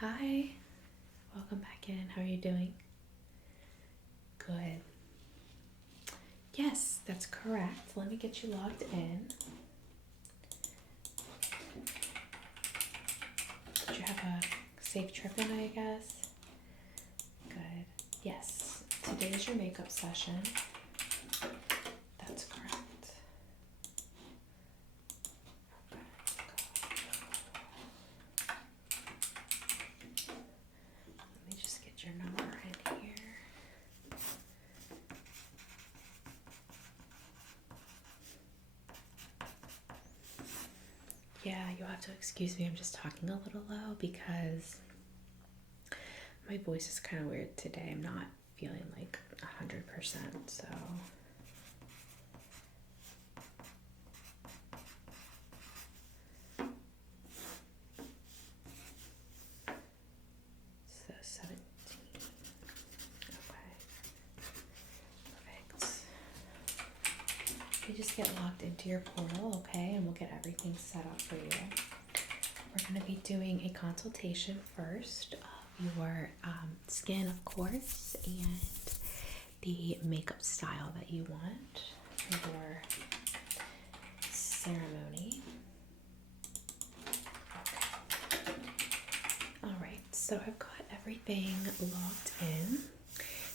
Hi, welcome back in. How are you doing? Good. Yes, that's correct. Let me get you logged in. Did you have a safe trip in, I guess? Good. Yes, today is your makeup session. That's correct. Let me just get your number in here. Yeah, you'll have to excuse me. I'm just talking a little low because my voice is kind of weird today. I'm not feeling like 100%, so. So 17. Okay. Perfect. You just get logged into your portal, okay, and we'll get everything set up for you. We're going to be doing a consultation first of your skin, of course, and the makeup style that you want for your ceremony. Okay. All right, so I've got everything logged in.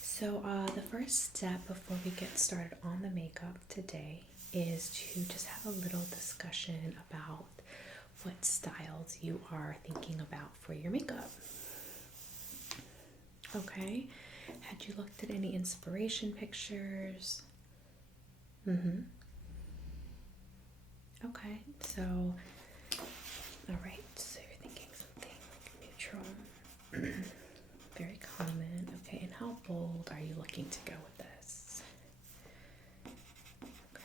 So the first step before we get started on the makeup today is to just have a little discussion about what styles you are thinking about for your makeup. Okay, had you looked at any inspiration pictures? Okay, so, all right, so you're thinking something neutral. Very common. Okay, and how bold are you looking to go with this? Okay.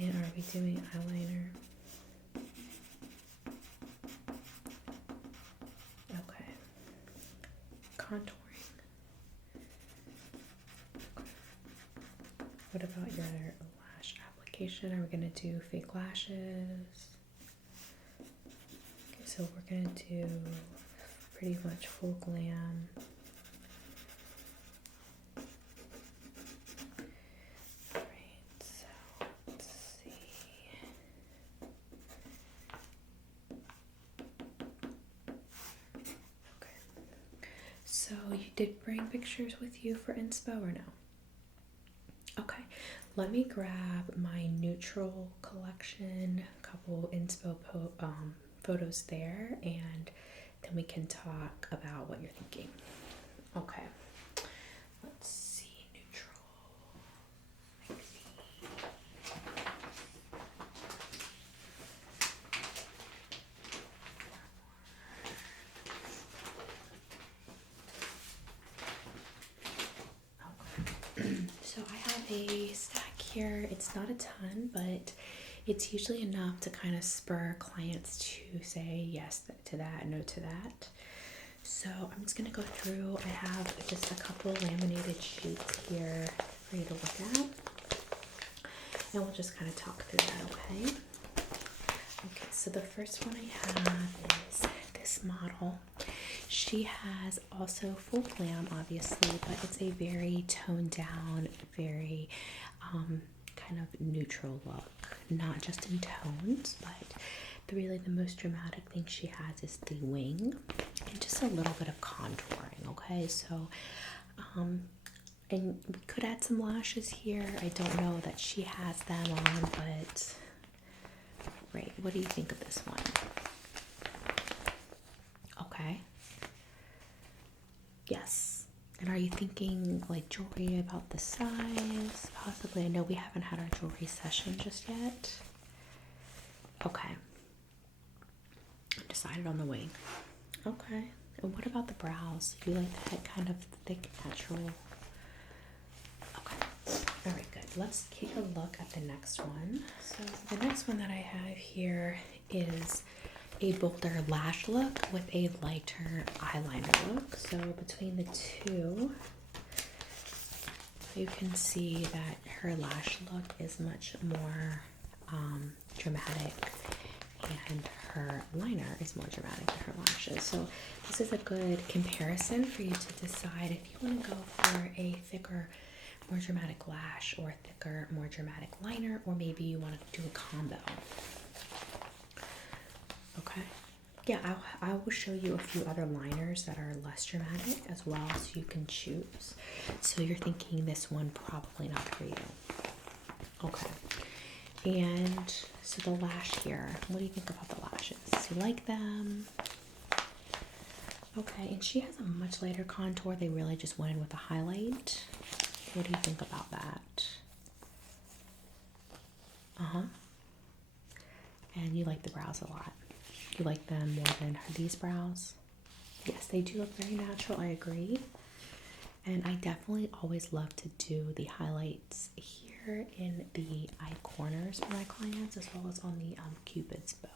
And are we doing eyeliner? Okay. Contouring. Okay. What about your lash application? Are we gonna do fake lashes? Okay, so we're gonna do pretty much full glam. Alright, so let's see. Okay. So you did bring pictures with you for inspo or no? Okay. Let me grab my neutral collection, a couple inspo photos there, and then we can talk about what you're thinking. Okay. Let's see, neutral. Okay. So I have a stack here. It's not a ton, but it's usually enough to kind of spur clients to say yes to that, no to that. So I'm just going to go through. I have just a couple laminated sheets here for you to look at. And we'll just kind of talk through that, okay? Okay, so the first one I have is this model. She has also full glam, obviously, but it's a very toned down, very kind of neutral look. Not just in tones, but really the most dramatic thing she has is the wing and just a little bit of contouring, okay? So, and we could add some lashes here. I don't know that she has them on, but right, what do you think of this one? Okay. Yes. And are you thinking like jewelry about the size? Possibly. I know we haven't had our jewelry session just yet. Okay. Decided on the wing. Okay. And what about the brows? Do you like that kind of thick, natural? Okay. All right, good. Let's take a look at the next one. So the next one that I have here is a bolder lash look with a lighter eyeliner look. So between the two, you can see that her lash look is much more dramatic and her liner is more dramatic than her lashes. So this is a good comparison for you to decide if you want to go for a thicker, more dramatic lash or a thicker, more dramatic liner, or maybe you want to do a combo. Okay. Yeah, I will show you a few other liners that are less dramatic as well, so you can choose. So you're thinking this one probably not for you. Okay. And so the lash here, what do you think about the lashes? Do you like them? Okay, and she has a much lighter contour. They really just went in with a highlight. What do you think about that? Uh-huh. And you like the brows a lot. You like them more than these brows? Yes, they do look very natural, I agree. And I definitely always love to do the highlights here in the eye corners for my clients, as well as on the Cupid's bow.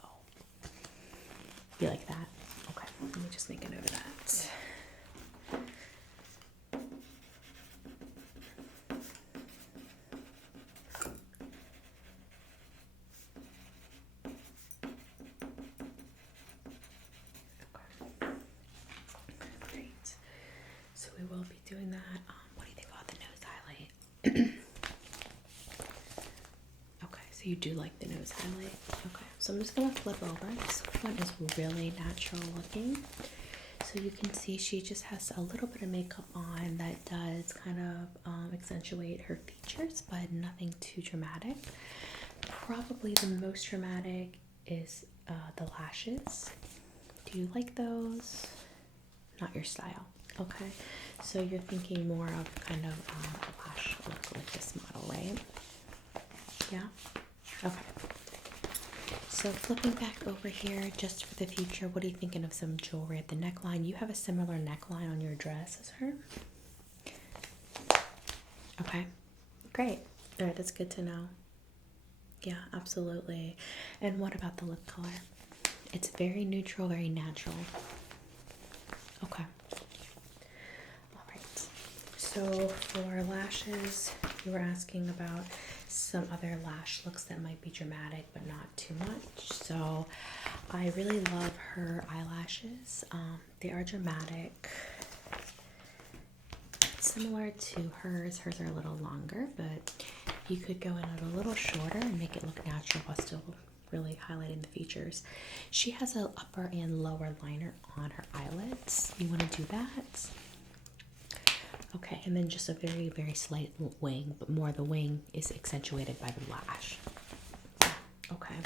You like that? Okay, let me just make a note of that. So we will be doing that. What do you think about the nose highlight? Okay, so you do like the nose highlight. Okay, so I'm just gonna flip over. This one is really natural looking. So you can see she just has a little bit of makeup on that does kind of accentuate her features, but nothing too dramatic. Probably the most dramatic is the lashes. Do you like those? Not your style. Okay, so you're thinking more of kind of a lash look like this model, right? Yeah? Okay. So flipping back over here, just for the future, what are you thinking of some jewelry at the neckline? You have a similar neckline on your dress as her? Okay, great. All right, that's good to know. Yeah, absolutely. And what about the lip color? It's very neutral, very natural. Okay. All right. So for lashes, you were asking about some other lash looks that might be dramatic, but not too much. So I really love her eyelashes. They are dramatic. Similar to hers. Hers are a little longer, but you could go in at a little shorter and make it look natural while still really highlighting the features. She has an upper and lower liner on her eyelids. You want to do that? Okay, and then just a very, very slight wing, but more the wing is accentuated by the lash. Okay,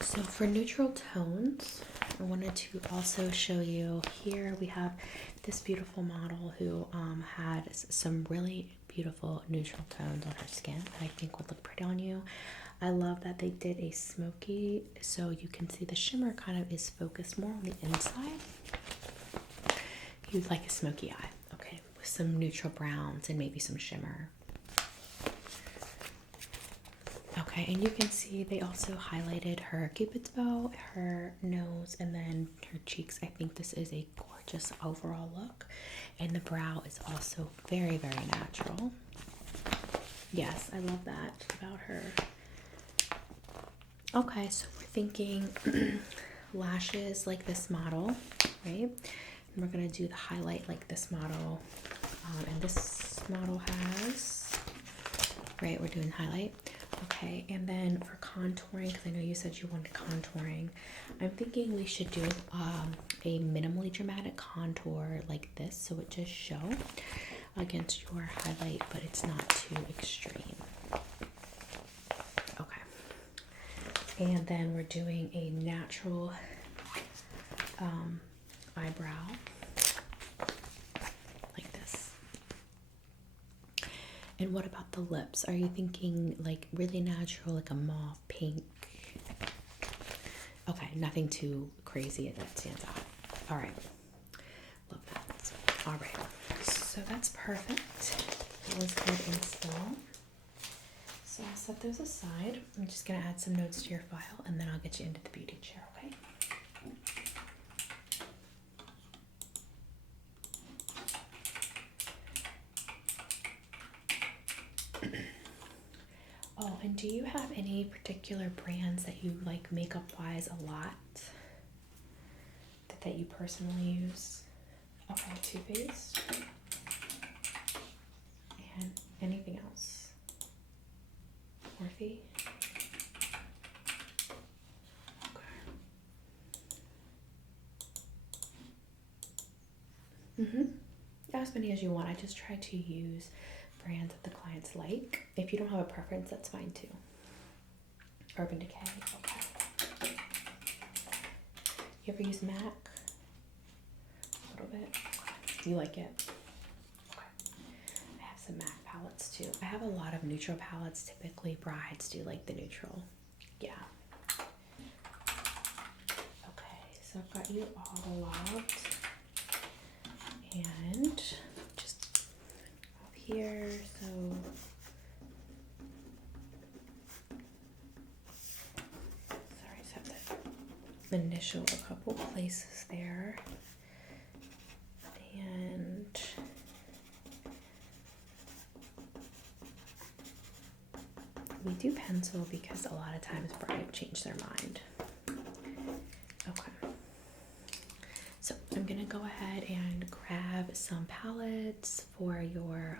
so for neutral tones, I wanted to also show you here we have this beautiful model who had some really beautiful neutral tones on her skin that I think would look pretty on you. I love that they did a smoky, so you can see the shimmer kind of is focused more on the inside. You'd like a smoky eye, okay, with some neutral browns and maybe some shimmer. Okay, and you can see they also highlighted her Cupid's bow, her nose, and then her cheeks. I think this is a gorgeous overall look. And the brow is also very, very natural. Yes, I love that about her. Okay, so we're thinking lashes like this model, right? And we're gonna do the highlight like this model. And this model has, right, we're doing highlight. Okay, and then for contouring, because I know you said you wanted contouring, I'm thinking we should do a minimally dramatic contour like this, so it just show against your highlight, but it's not too extreme. Okay, and then we're doing a natural eyebrow like this. And what about the lips? Are you thinking like really natural, like a mauve pink? Okay, nothing too crazy that stands out. All right, love that. All right, so that's perfect. That was good and small. So I'll set those aside. I'm just gonna add some notes to your file, and then I'll get you into the beauty chair, okay? Oh, And do you have any particular brands that you like makeup wise a lot that you personally use? Okay, Too Faced. And anything else? Morphe? Okay. As many as you want. I just try to use brands that the clients like. If you don't have a preference, that's fine too. Urban Decay, okay. You ever use MAC? A little bit. Okay. You like it? Okay. I have some MAC palettes too. I have a lot of neutral palettes. Typically brides do like the neutral. Yeah. Okay, so I've got you all logged. And just up here, so sorry, just have to initial a couple places there. And we do pencil because a lot of times brides change their mind. Okay. So I'm gonna go ahead and grab some palettes for your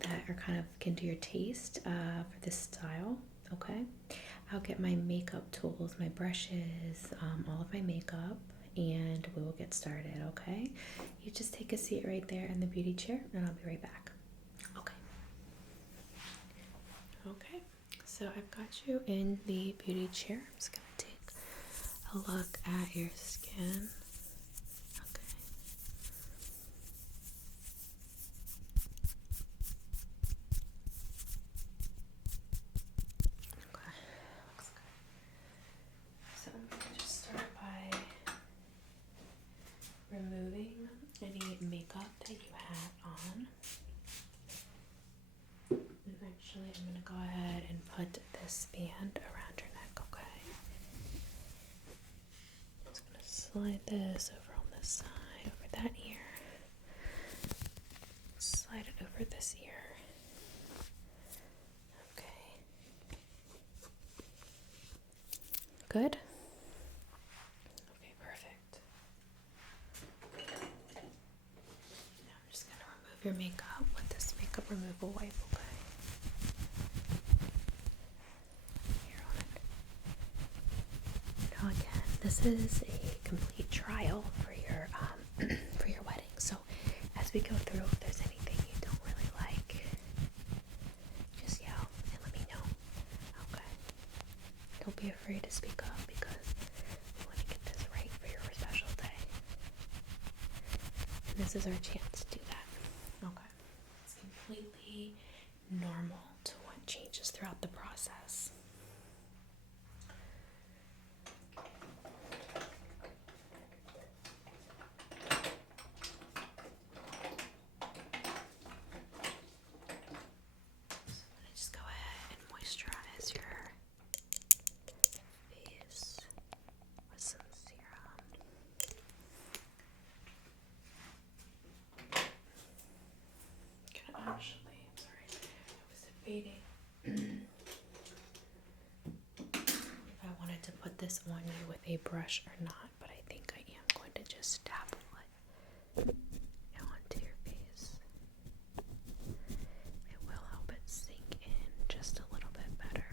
that are kind of akin to your taste for this style. Okay, I'll get my makeup tools, my brushes, all of my makeup, and we will get started. Okay, you just take a seat right there in the beauty chair, and I'll be right back. Okay. Okay, so I've got you in the beauty chair. I'm just gonna take a look at your skin. Okay. Okay, looks good. So I'm gonna just start by removing any makeup that you have on. And actually, I'm gonna go ahead and put this band around your neck. Okay. Just gonna slide this over on this side, over that ear. Slide it over this ear. Okay. Good? Okay, perfect. Now I'm just gonna remove your makeup with this makeup removal wipe, okay? Here on it. Now again, this is a complete trial for your for your wedding. So as we go through, if there's anything you don't really like, just yell and let me know. Okay. Don't be afraid to speak up because we want to get this right for your special day. And this is our chance to do that. Okay. It's completely normal to want changes throughout the process. Just go ahead and moisturize your face with some serum. Actually, I'm sorry, I was debating if I wanted to put this on you with a brush or not, but I think I am going to just tap it onto your face. It will help it sink in just a little bit better.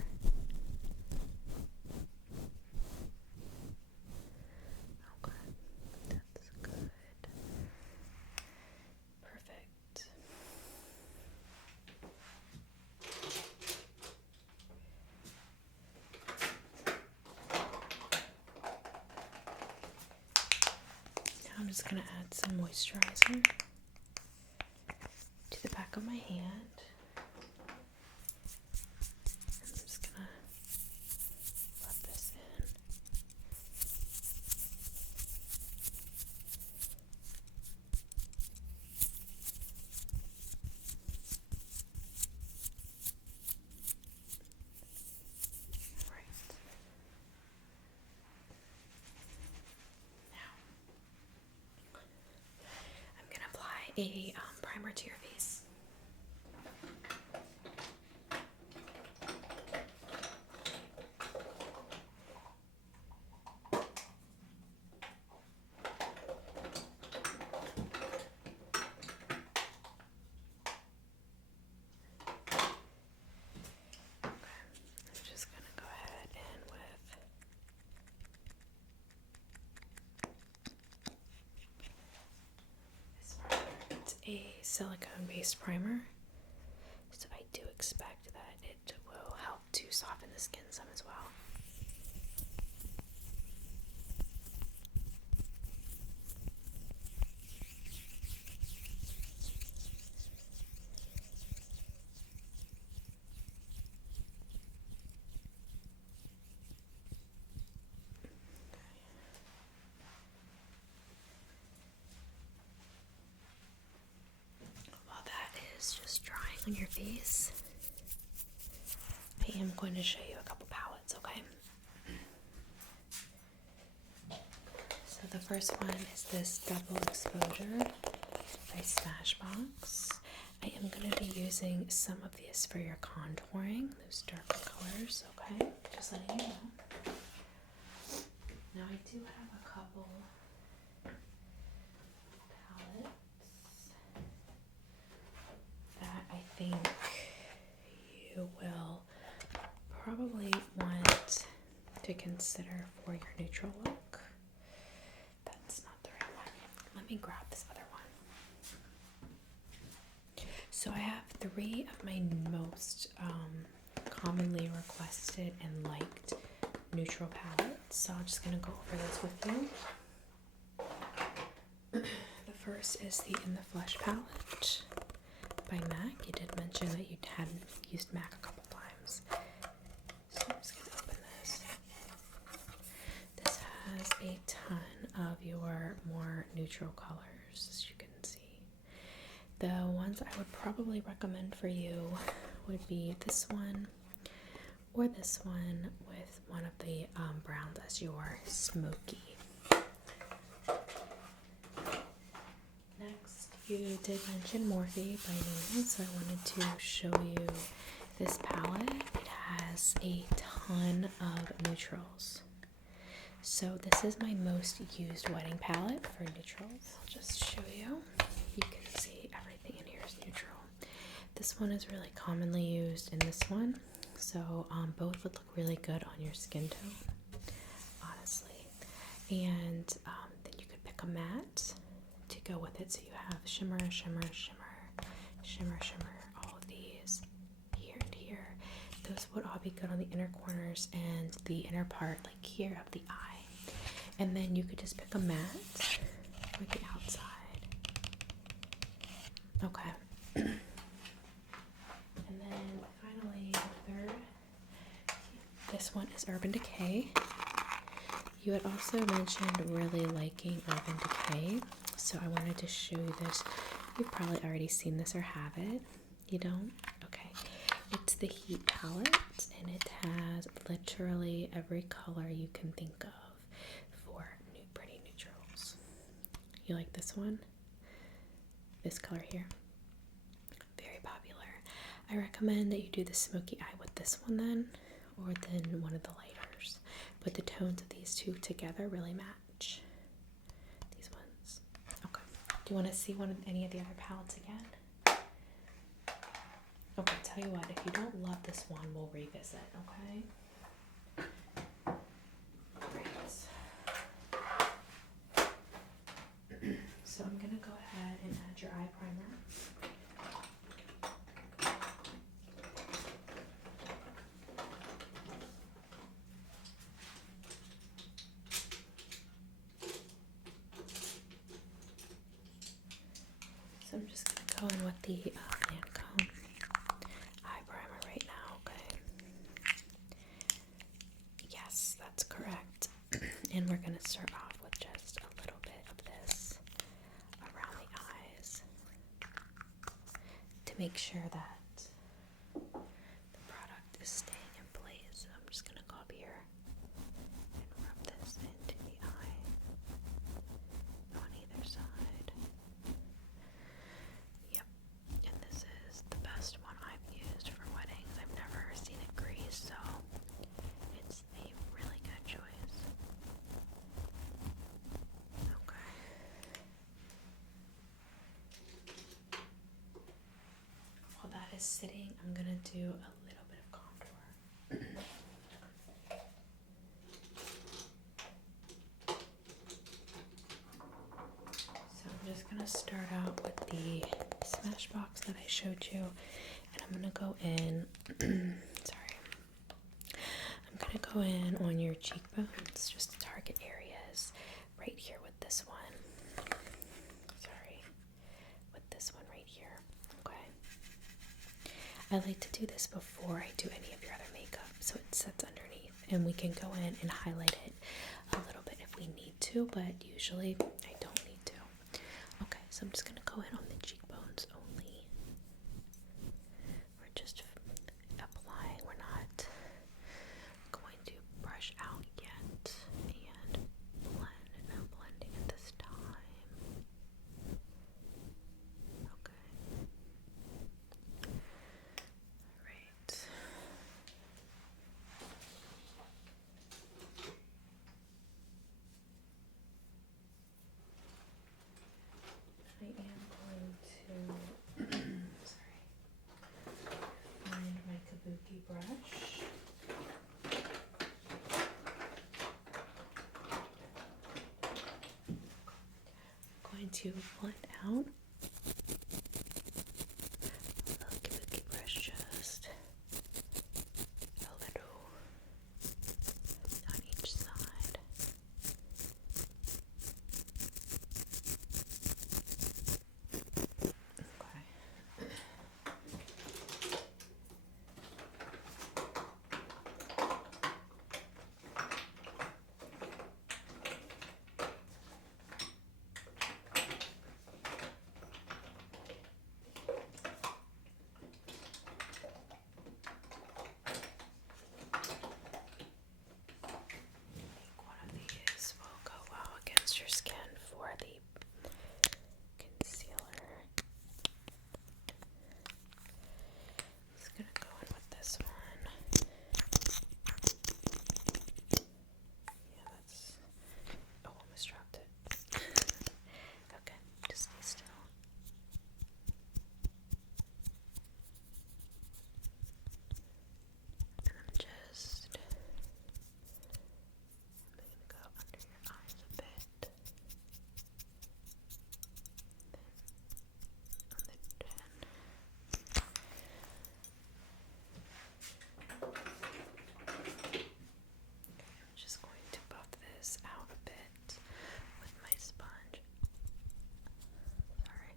Okay, that's good. Perfect. Now I'm just going to add some moisturizer to the back of my hand. I'm just going to rub this in. Right. Now, I'm going to apply a primer to your face. a silicone-based primer, so I do expect that it will help to soften the skin some as well. While that is just drying on your face, I am going to show you a couple palettes, okay? So the first one is this Double Exposure by Smashbox. I am going to be using some of this for your contouring, those darker colors, okay? Just letting you know. Now I do have a couple palettes that I think you will probably want to consider for your neutral look. That's not the right one. Let me grab this other one. So I have 3 of my most commonly requested and liked neutral palettes. So I'm just going to go over those with you. The first is the In the Flesh palette by MAC. You did mention that you hadn't used MAC a couple times. So I'm just going to open this. This has a ton of your more neutral colors, as you can see. The ones I would probably recommend for you would be this one or this one with one of the browns as your smoky. Next, you did mention Morphe by name, so I wanted to show you this palette. It has a ton of neutrals. So this is my most used wedding palette for neutrals. I'll just show you. You can see everything in here is neutral. This one is really commonly used in this one. So both would look really good on your skin tone, honestly. And then you could pick a matte to go with it. So you have shimmer, shimmer, shimmer, shimmer, shimmer, all of these here and here. Those would all be good on the inner corners and the inner part, like here of the eye. And then you could just pick a matte for the outside. Okay. And then finally, the third, this one is Urban Decay. You had also mentioned really liking Urban Decay, so I wanted to show you this. You've probably already seen this or have it. You don't? Okay. It's the Heat palette, and it has literally every color you can think of for pretty neutrals. You like this one? This color here? Very popular. I recommend that you do the smoky eye with this one then, or then one of the lighters. But the tones of these two together really match. These ones. Okay. Do you want to see any of the other palettes again? Okay, tell you what, if you don't love this one, we'll revisit, okay? Great. So I'm gonna go ahead and add your eye primer. So I'm just gonna go in with the Lancome eye primer right now, okay? Yes, that's correct. And we're gonna start off with just a little bit of this around the eyes to make sure that the product is staying in place. So I'm just gonna go up here and rub this into the eye on either side. Yep, and this is the best one I've used for weddings. I've never seen it grease, so it's a really good choice. Okay. While that is sitting, I'm gonna do a little bit of contour. So I'm just gonna start out with the blush box that I showed you, and I'm gonna go in. Sorry, I'm gonna go in on your cheekbones, just to target areas right here with this one. Sorry, with this one right here. Okay. I like to do this before I do any of your other makeup, so it sits underneath, and we can go in and highlight it a little bit if we need to, but usually I don't need to. Okay, so I'm just gonna go in on the cheekbones only. We're just applying, we're not going to brush out yet, and blend, no blending at this time. Okay. Alright. I am going to sorry, find my kabuki brush. I'm going to blend out the kabuki brush just a little on each side. Okay. One of these will go well against your skin for the concealer. Just gonna go in with this one. Yeah, that's. Oh, almost dropped it. Okay, just stay still. And I'm just. I'm gonna go under your eyes a bit. Then on the chin. I'm just going to buff this out a bit with my sponge. Sorry.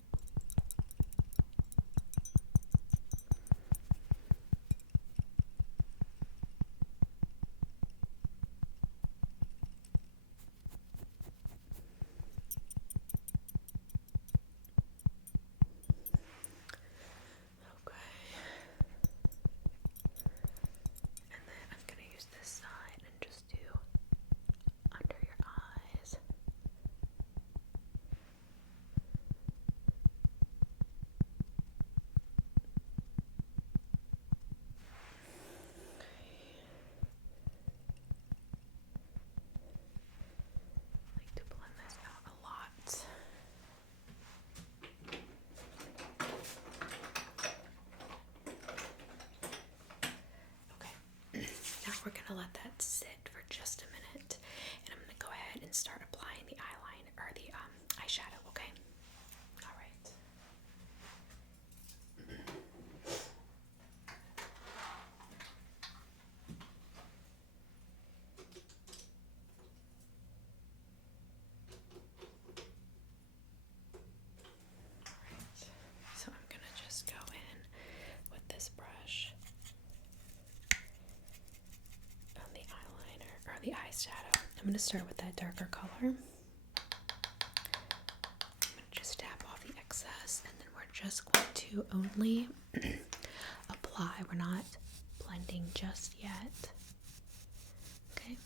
Okay. And then I'm going to use this side and just do under your eyes. I like to blend this out a lot. Okay, now we're gonna let that sit for just a minute, and I'm gonna go ahead and start applying the eyeliner or the eyeshadow. Okay. All right. Alright, so I'm gonna just go in with this brush on the eyeliner or the eyeshadow. I'm gonna start with that darker color. I'm gonna just tap off the excess, and then we're just going to only apply. We're not blending just yet. Okay.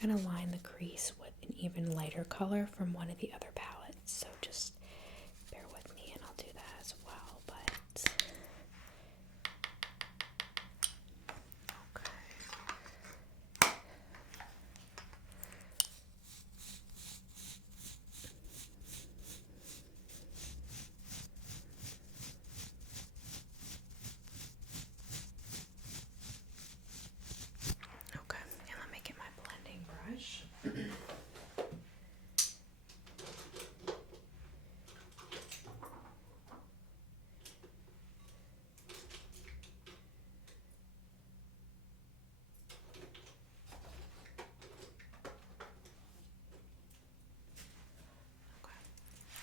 we're going to line the crease with an even lighter color from one of the other palettes. So just bear with me and I'll do that as well. But okay. Okay, and let me get my blending brush. Okay,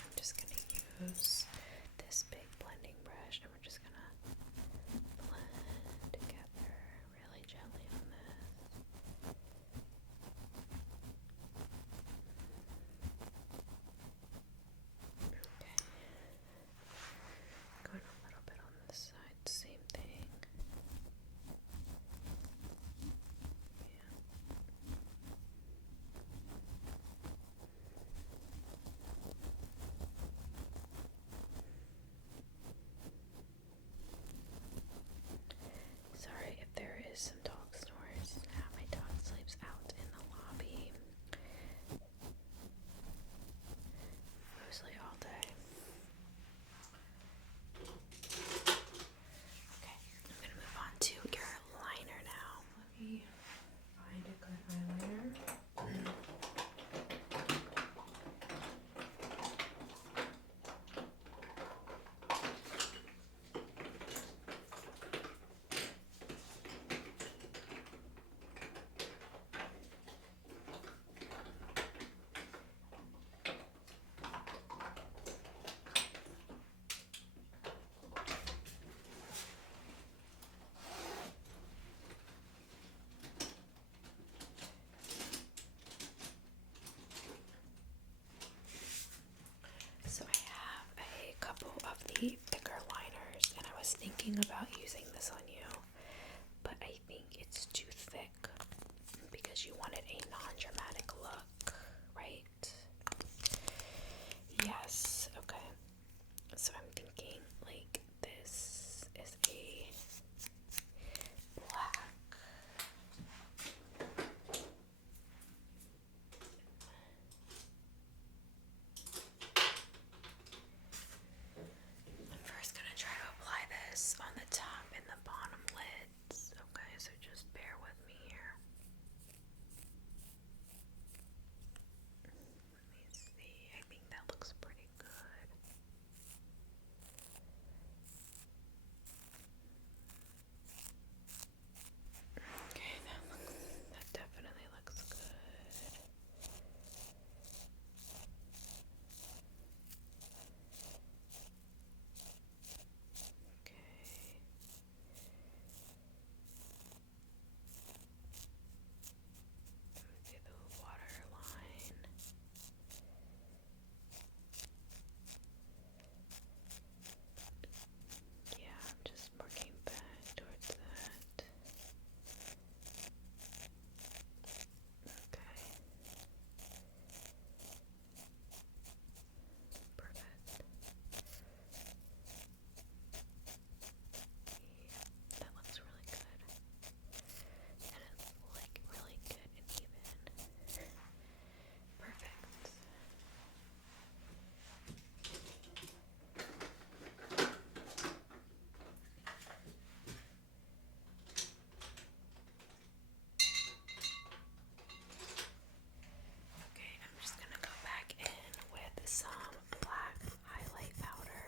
I'm just going to use this big blending brush and we're just going to blend together really gently on this. Okay. Going a little bit on this side, same thing. Yeah. Sorry if there is some dog snores. My dog sleeps out in the lobby mostly all day. Okay, I'm going to move on to your liner now. Let me find a good eyeliner. So I have a couple of the thicker liners and I was thinking about using this on you, but I think it's too thick because you wanted a non-dramatic look, right? Yes, okay. So I'm thinking like this is a black. I'm first going to try to apply this on the top and the bottom lids. Okay, so just bear with me here. Let me see. I think that looks pretty good. Okay, that definitely looks good. Okay. Do the water line. Yeah, I'm just working back towards that. Okay. Perfect. Yeah, that looks really good. And it's like really good and even. Perfect. Okay, I'm just gonna go back in with some black highlight powder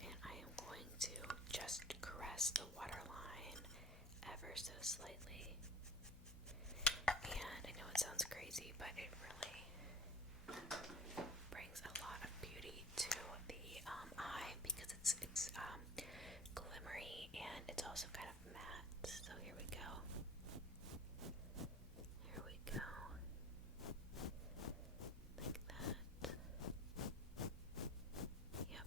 and I am going to just caress the waterline ever so slightly. And I know it sounds crazy, but it really brings a lot of beauty to the eye because it's glimmery and it's also kind of matte. So here we go. Here we go. Like that. Yep.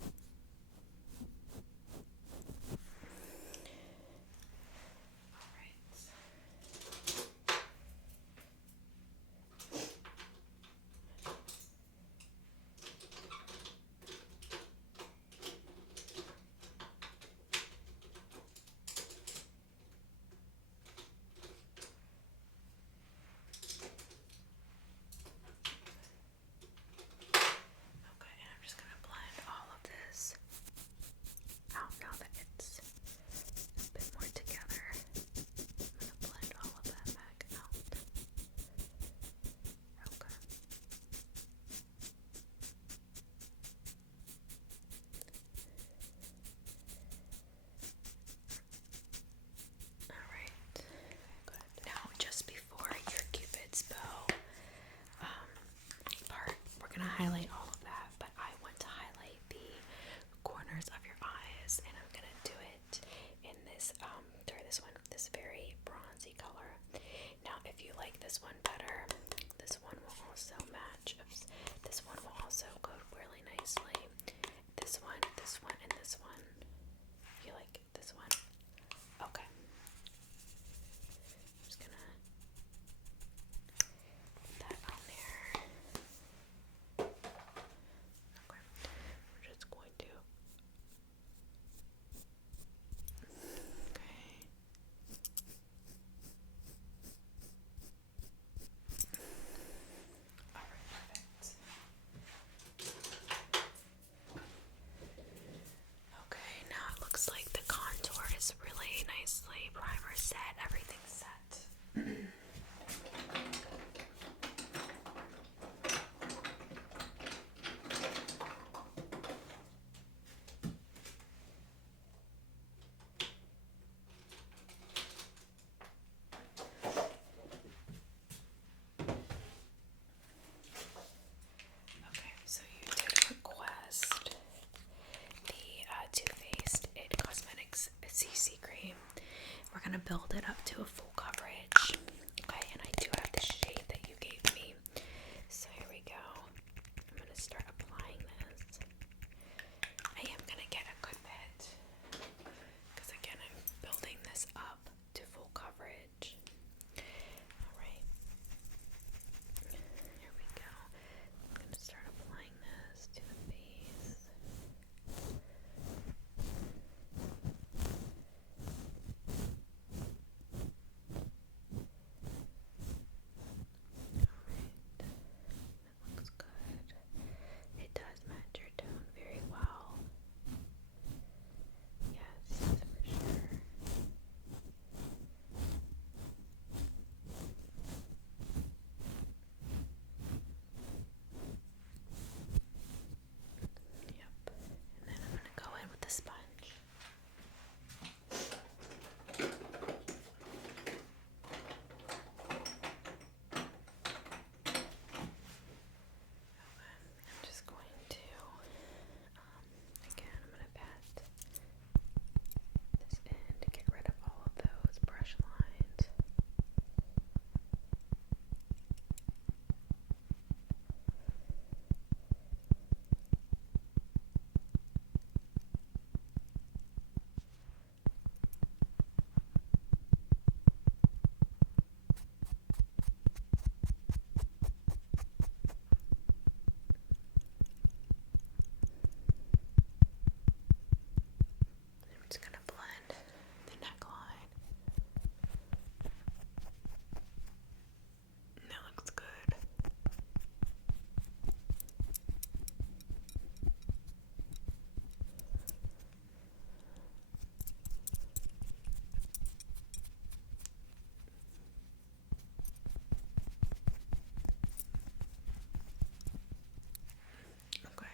Alright. this one better. This one will also match. Oops. This one will also go really nicely. This one, and this one. You like this one? Okay. I'm just gonna put that on there. Okay. We're just going to. Okay. Alright, perfect. Okay, now it looks like the contour is really nicely primer set, everything's set. Okay, so you did request the Too Faced It Cosmetics CC cream. We're gonna build it up to a full coverage. Okay, and I do have the shade that you gave me. So here we go. I'm gonna start applying this. I am gonna get a good bit because again I'm building this up to full coverage. Alright. Here we go. I'm gonna start applying this to the face. Alright, that looks good. It does match your tone very well. Yes, for sure. Yep. And then I'm going to go in with the sponge. I'm just going to, again, I'm going to pat this in to get rid of all of those brush lines. I'm just going to blend the neckline. That looks good. Okay.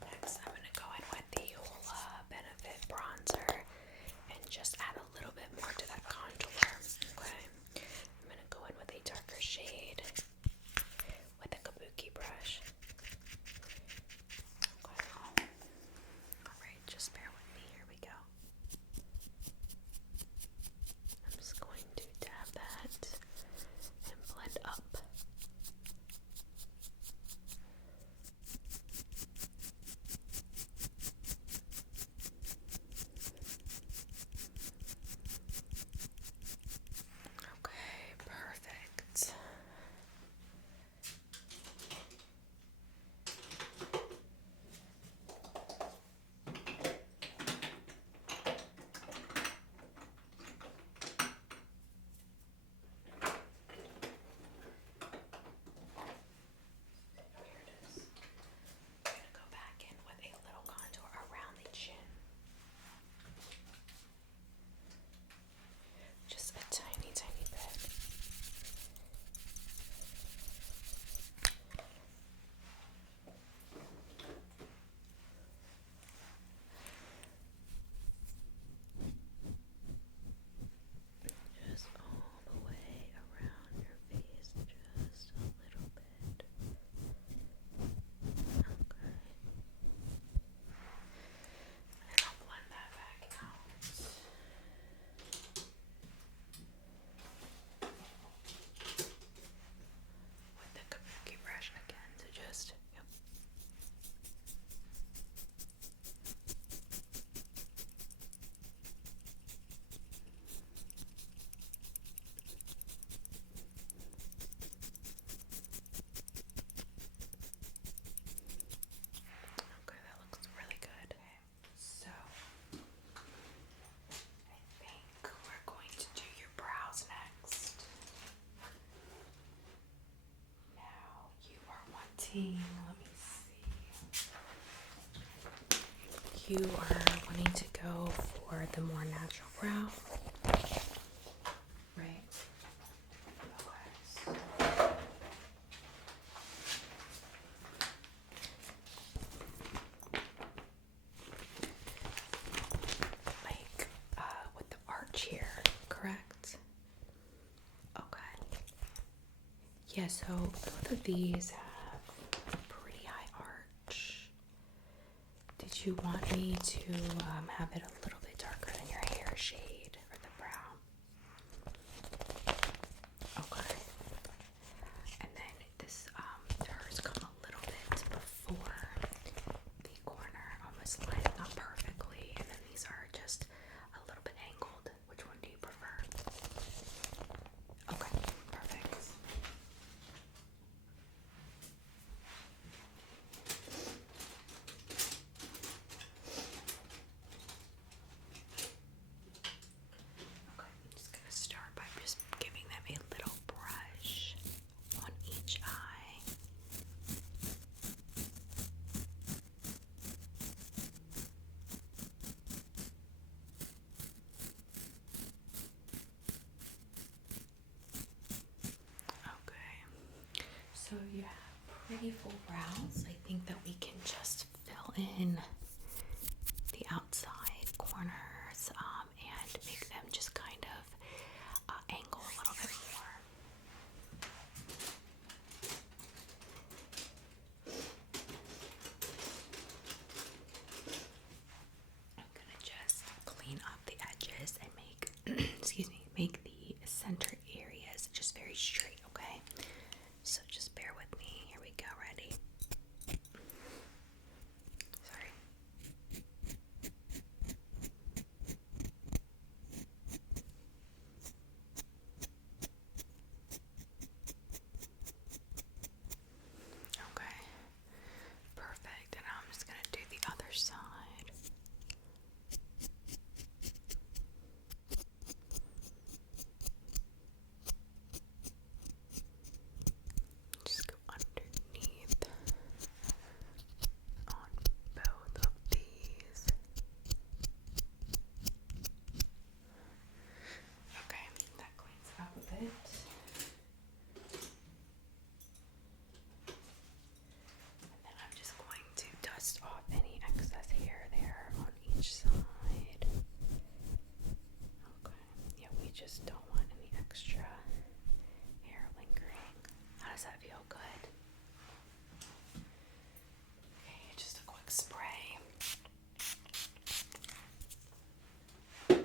Next, I'm going to go in with the Hoola Benefit Bronzer and just add a little bit more to that contour. Okay. I'm going to go in with a darker shade with a kabuki brush. see. You are wanting to go for the more natural brow, right? Okay. Like with the arch here, correct? Okay. Yeah, so both of these have a pretty high arch. Did you want me to have it a little bit darker than your hair shade or the brow? Okay. And then this hers come a little bit before the corner, almost lining up perfectly, and then these are just a little bit angled. Which one do you prefer? Okay, perfect. Okay, I'm just gonna start by just giving them a little brush on each eye. Okay, so you have pretty full brows. I think that we can just fill in the outside corners and make them just kind of angle a little bit more. I'm gonna just clean up the edges and make, excuse me, make the center areas just very straight, okay? So just bear with me. Here we go. Ready? Sorry. Okay. Perfect. And I'm just gonna do the other side. Just go underneath on both of these. Okay, that cleans up a bit. And then I'm just going to dust off any excess hair there on each side. Okay, yeah, we just don't want any extra hair lingering. How does that feel? Good. Okay, just a quick spray. And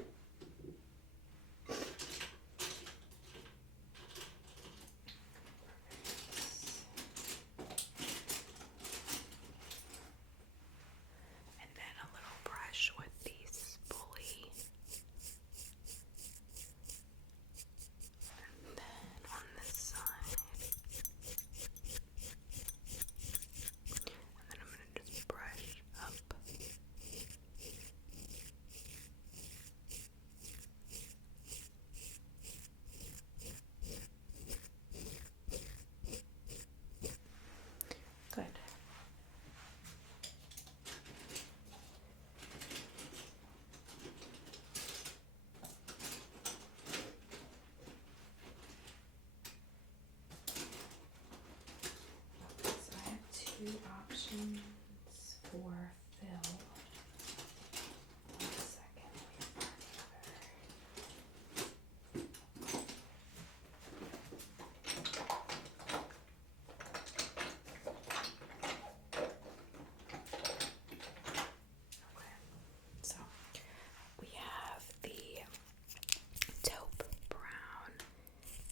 then a little brush with the spoolie. And then on this side. And then I'm going to just brush up. Good. So I have two options for fill. One second, let me find the other. Okay, so we have the taupe brown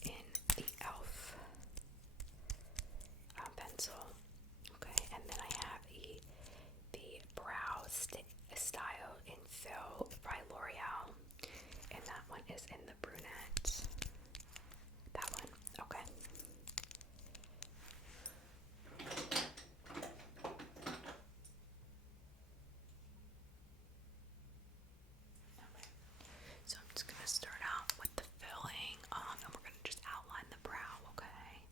in the e.l.f. Pencil. Okay, and then I have the brow style in Fill by L'Oreal, and that one is in the brunette. That one, okay. Okay. So I'm just gonna start out with the filling, and we're gonna just outline the brow, okay?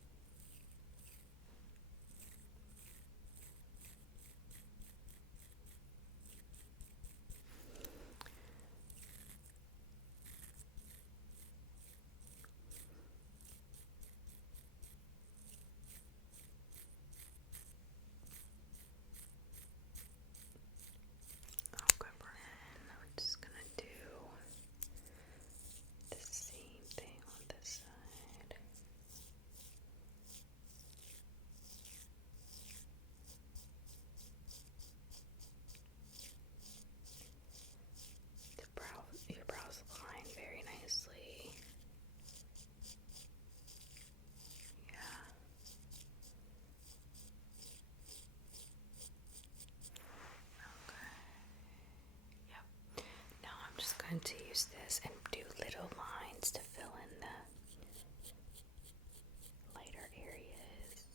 going to use this and do little lines to fill in the lighter areas.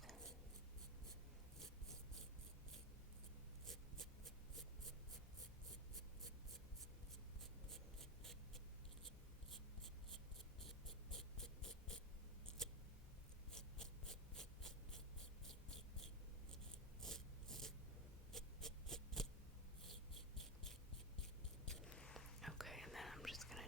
Okay, and then I'm just gonna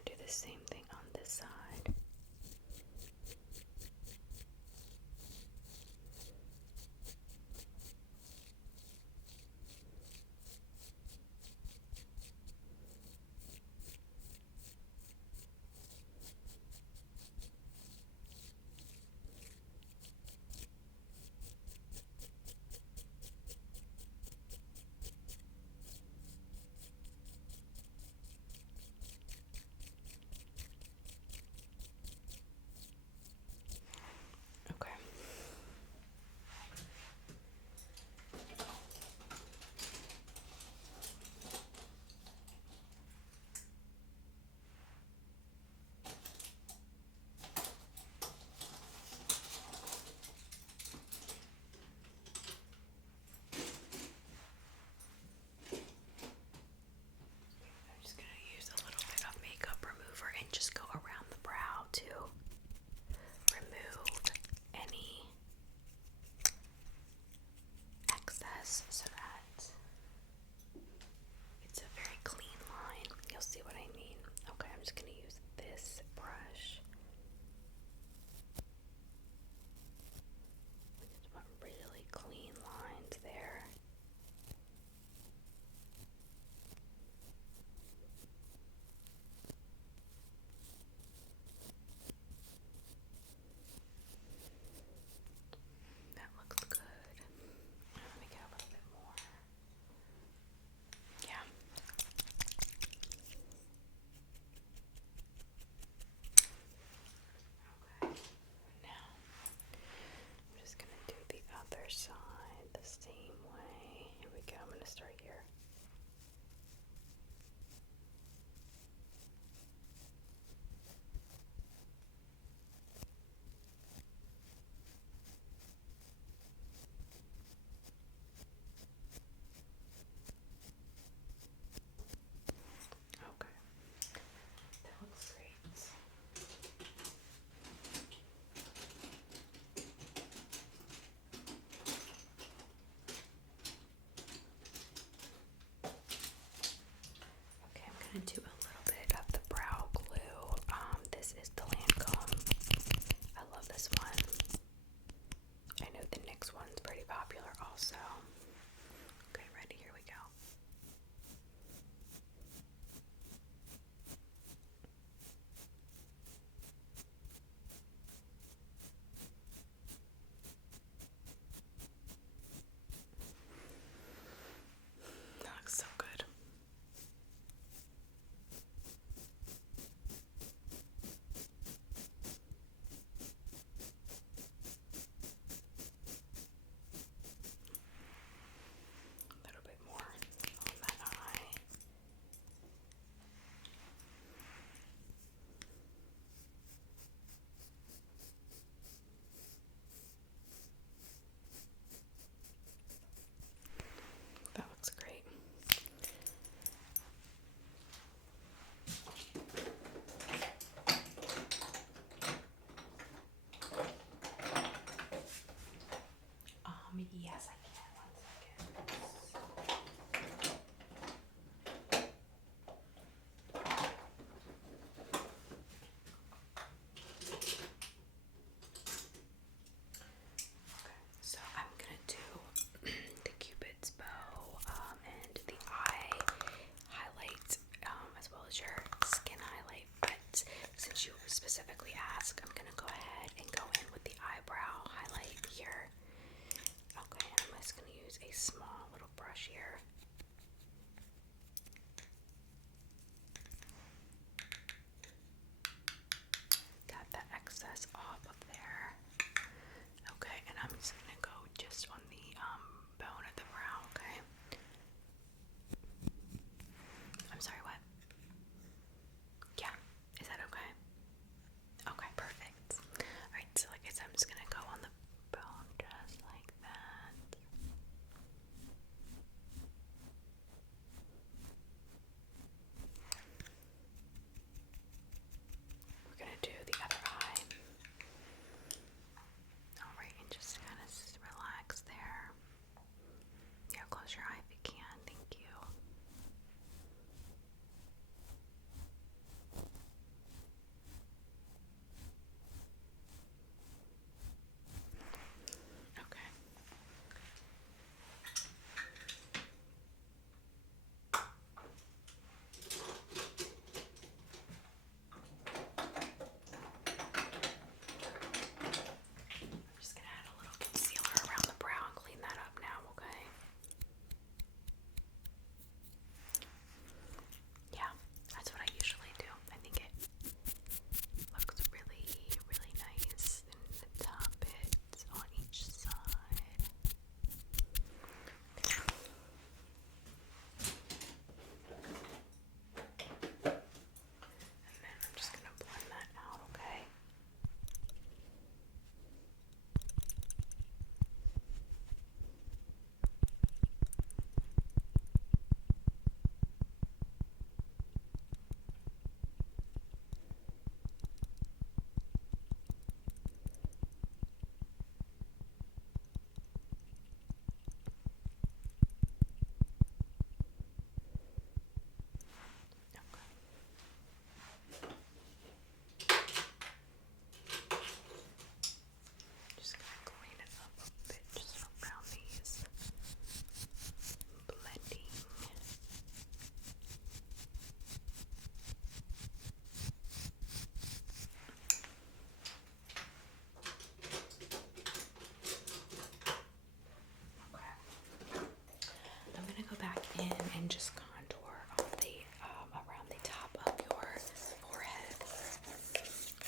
just contour on the around the top of your forehead.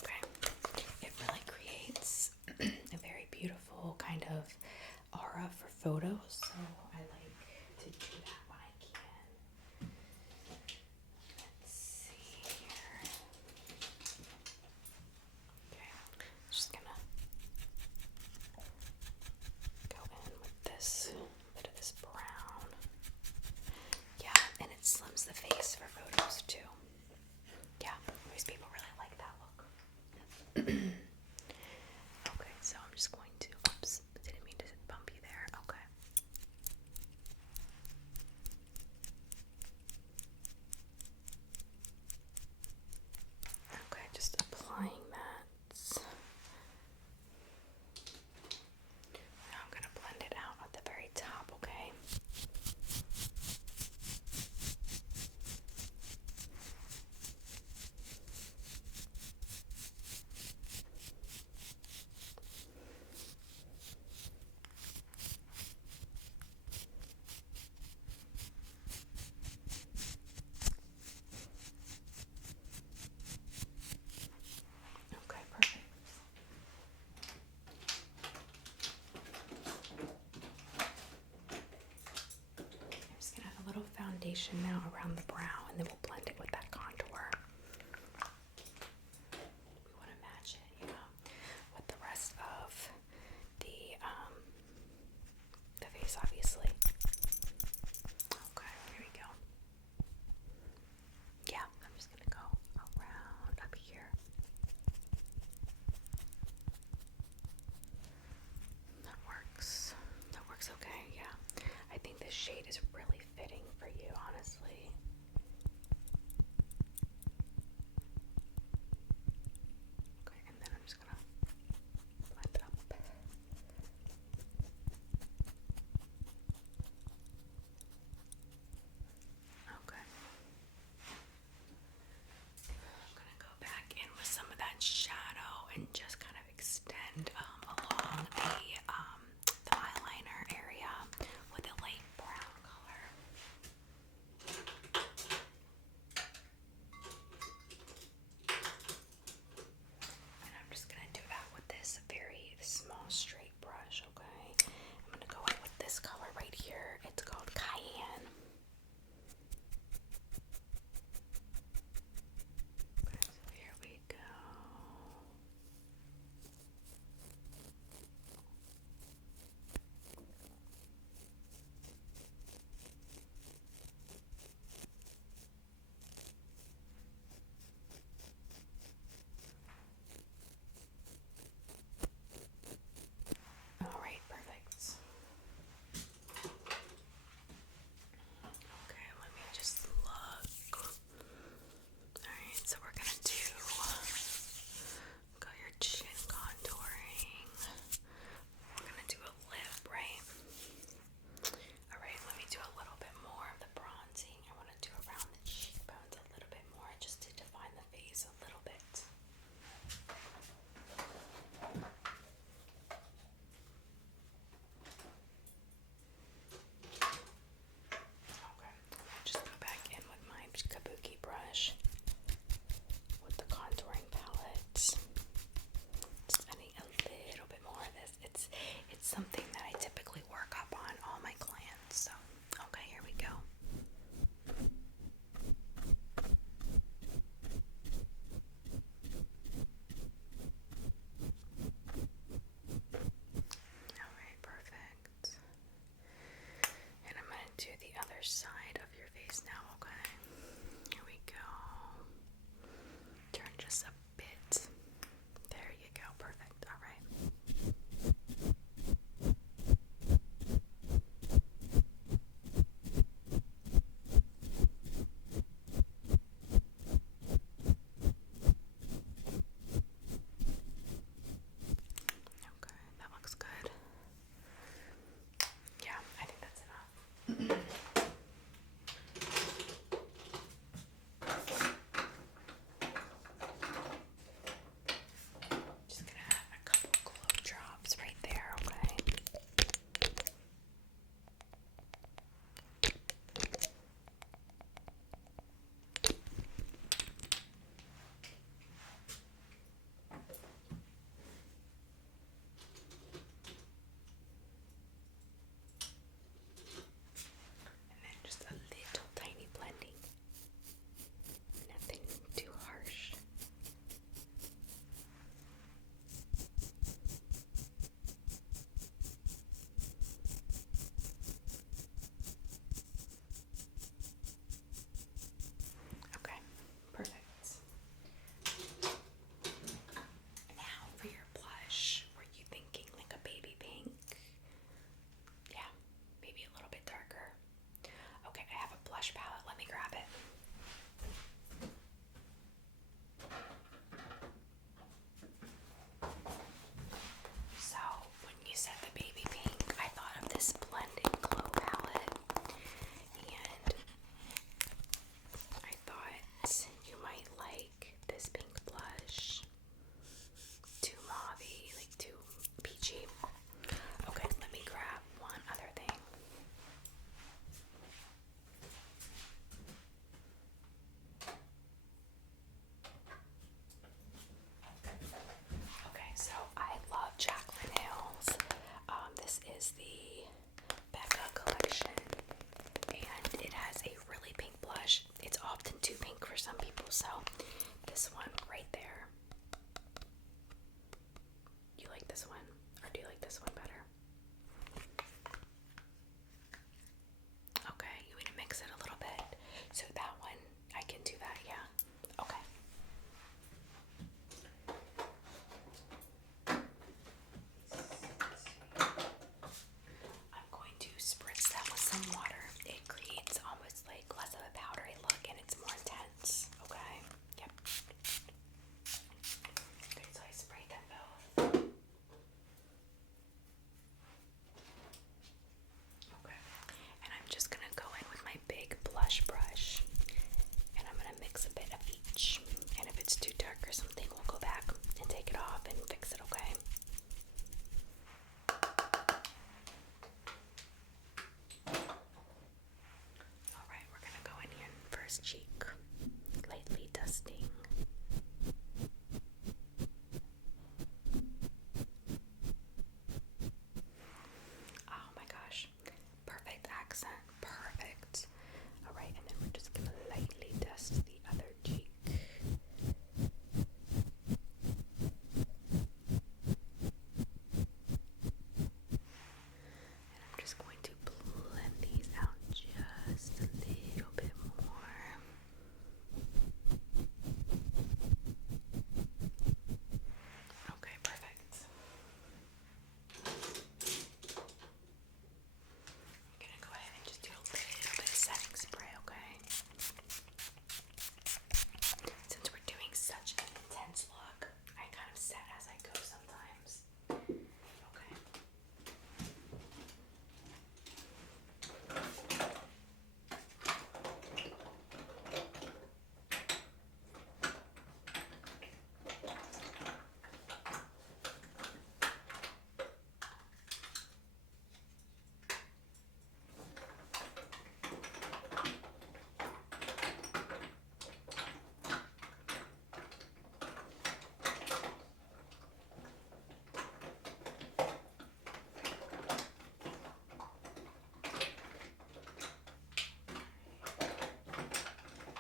Okay, it really creates a very beautiful kind of aura for photos, so I like to do that when I can. Let's see here. Okay, just gonna go in with this bit of this brown. Yeah, and it slims the face for photos too. Yeah, most people really like that look. Okay, so I'm just going to, oops, didn't mean to bump you there. Okay. Okay, just applying that. Now I'm going to blend it out at the very top, okay? Okay, perfect. I'm just gonna add a little foundation now around the brow, and then we'll blend it with that contour. We want to match it, you know, with the rest of the face, obviously. Okay, here we go. Yeah, I'm just gonna go around up here. That works. That works okay, yeah. I think this shade is really fitting for you, honestly. Okay, and then I'm just gonna blend up. Okay. I'm gonna go back in with some of that shadow and just kind of extend along the eyeliner area with a light brown color. And I'm just gonna do that with this very small straight brush, okay? I'm gonna go in with this color right here. It's called Cayenne. Okay, so here we go. All right, perfect. Okay, let me just look. Alright, so we're gonna go your chin contouring. We're gonna do a lip, right? Alright, let me do a little bit more of the bronzing. I want to do around the cheekbones a little bit more just to define the face a little bit. Okay, just go back in with my kabuki brush with the contouring palette. Just adding a little bit more of this. It's something that I typically work up on all my clients. So, okay, here we go. Alright, perfect. And I'm going to do the other side of your face now, okay? Here we go. Turn just a bit. There you go, perfect. Alright. Okay, that looks good. Yeah, I think that's enough. often too pink for some people, so this one right there. You like this one, or do you like this one better? Okay, you want to mix it a little bit. So that one, I can do that, yeah. Okay. I'm going to spritz that with some water. It creates almost like less of a powdery look and it's more intense. Okay? Yep. Okay, so I sprayed them both. Okay. And I'm just gonna go in with my big blush brush and I'm gonna mix a bit of each. And if it's too dark or something, we'll go back and take it off and fix it, okay? Alright, we're gonna go in here first cheek, lightly dusting. Oh my gosh, perfect accent, perfect. Alright, and then we're just gonna lightly dust the other cheek. And I'm just going to blend these out just a little bit more. Okay, perfect. I'm gonna go ahead and just do a little bit of setting spray, okay? Since we're doing such an intense look, I kind of set as I go sometimes. Okay.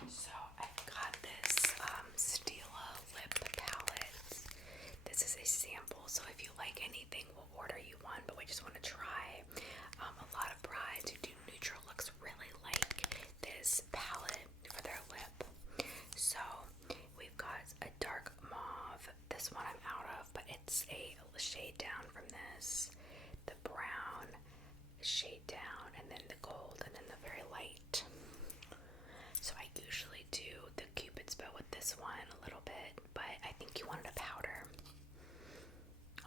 So I've got this Stila lip palette. This is a sample, so if you like anything, we'll order you one, but we just want to try. A lot of brides who do neutral looks really like this palette for their lip. So we've got a dark mauve. This one I'm out of, but it's a shade down from this. The brown shade down, and then the gold, and then the very light. So I usually do the Cupid's bow with this one a little bit, but I think you wanted a powder.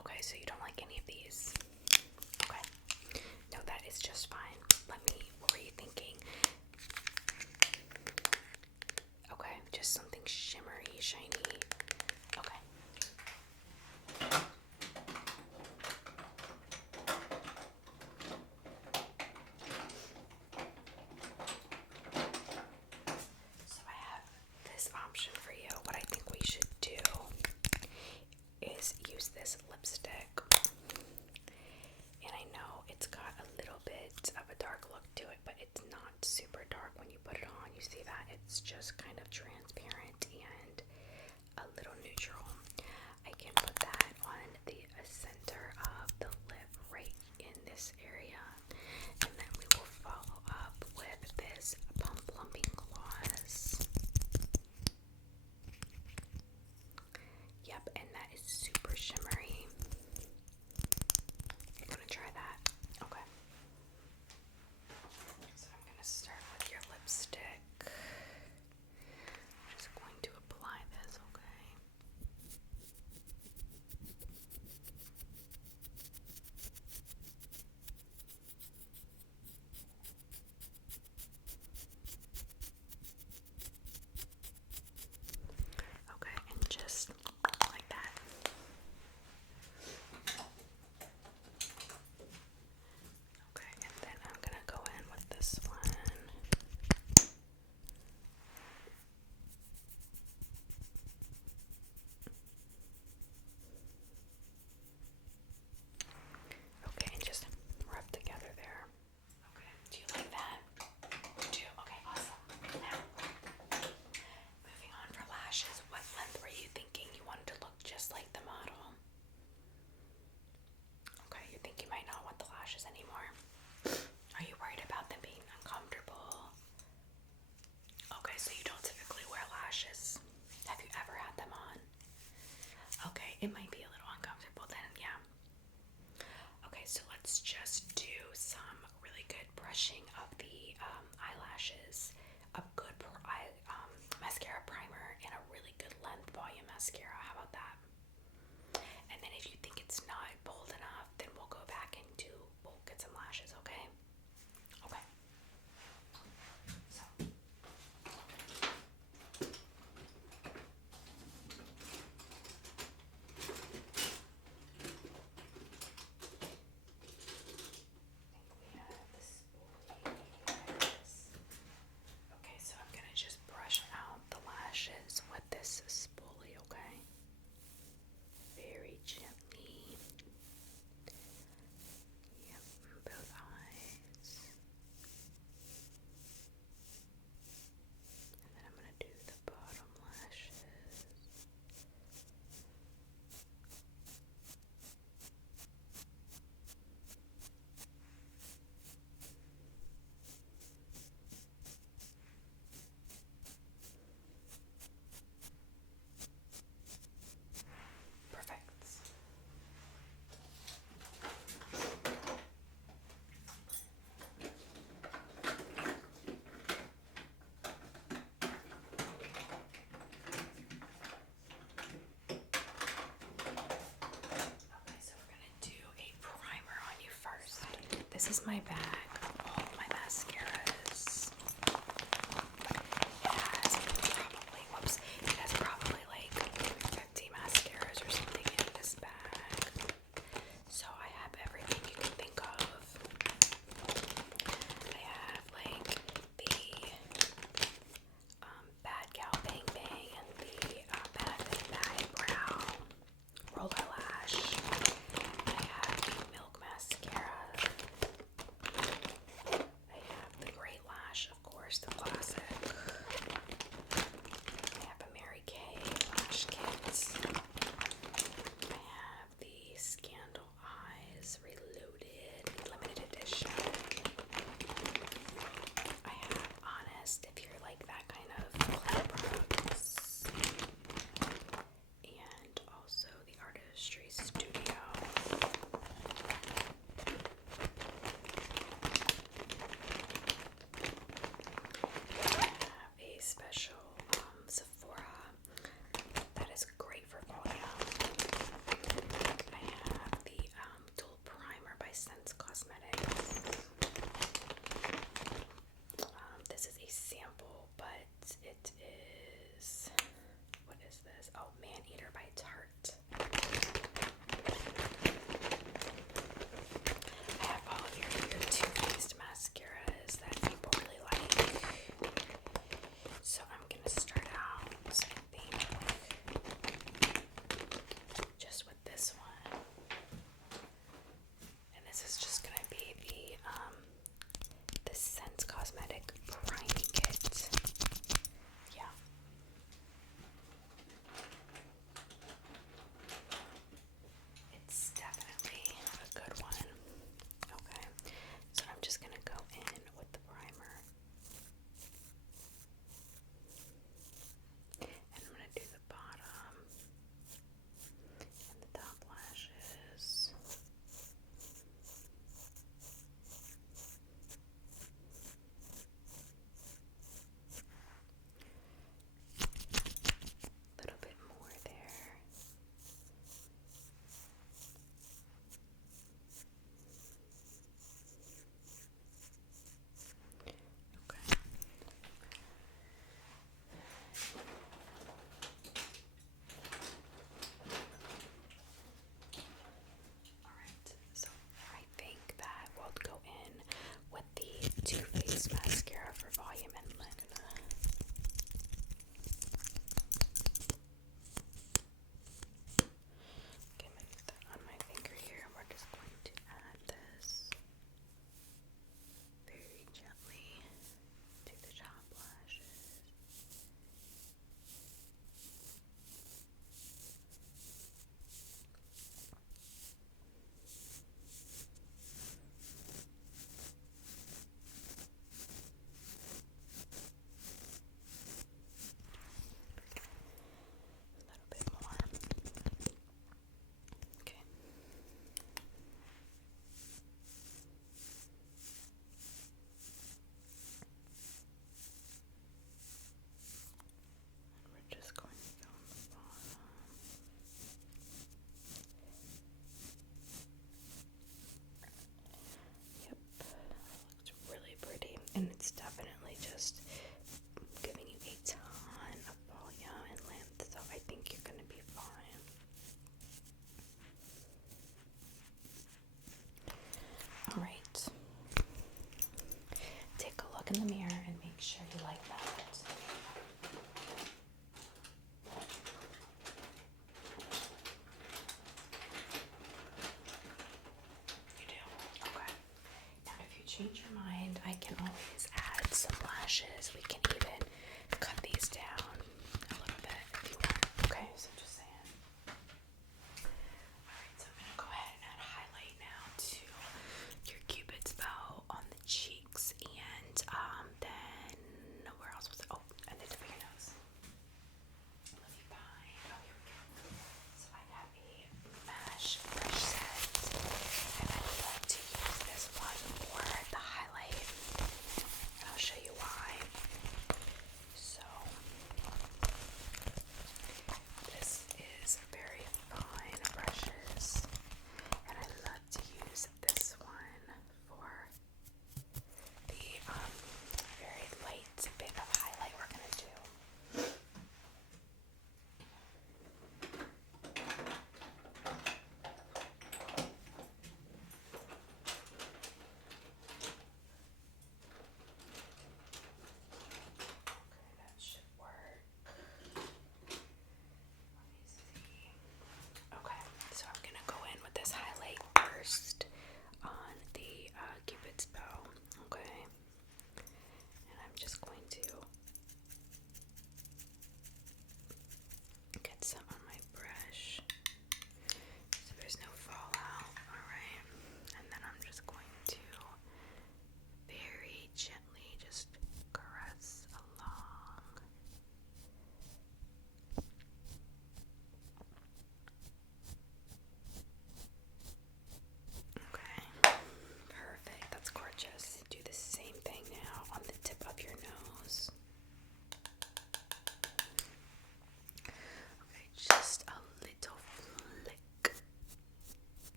Okay, so you don't like any of these? Okay. No, that is just fine. What were you thinking? Okay, just something shimmery, shiny. Okay. So I have this option for you. What I think we should do is use this lipstick. And I know it's got a little bit of a dark look to it, but it's not super dark when you put it on. You see that? It's just kind of transparent and a little neutral. I can put that on the center of the lip right in this area. And then we will follow up with this pump plumping gloss. Yep, and that is super shimmery. You're gonna try that? Okay. So I'm gonna start with your lipstick. I'm just going to apply this, okay? is my bag of all my mascaras. It has probably like 50 mascaras or something in this bag. So I have everything you can think of. I have like the Bad Gal Bang Bang and the Bad Brow Roller Lash. I have the Milk Mascara.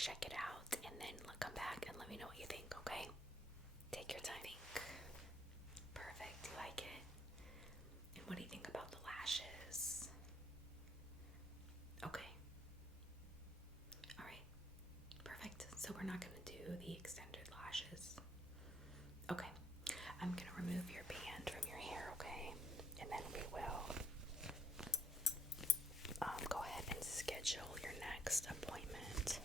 check it out, and then come back and let me know what you think, okay? Take your time. Perfect. Do you like it? And what do you think about the lashes? Okay. All right. Perfect. So we're not going to do the extended lashes. Okay. I'm going to remove your band from your hair, okay? And then we will go ahead and schedule your next appointment.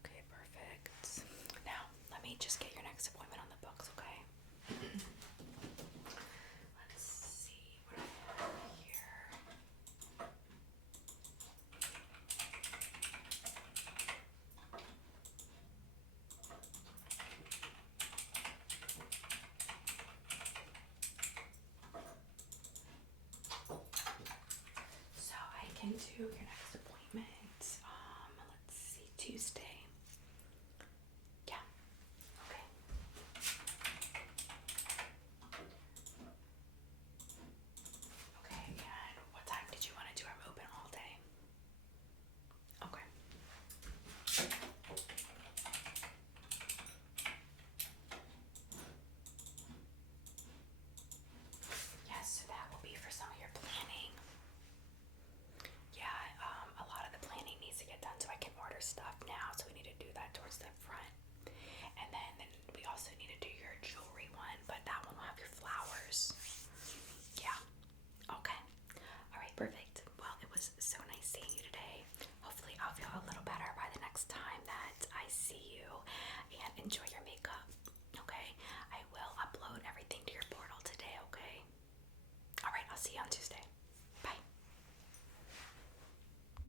Okay, perfect. Now, let me just get your next appointment on the books, okay? Let's see what I have here. So I can do your next appointment. Let's see, Tuesday.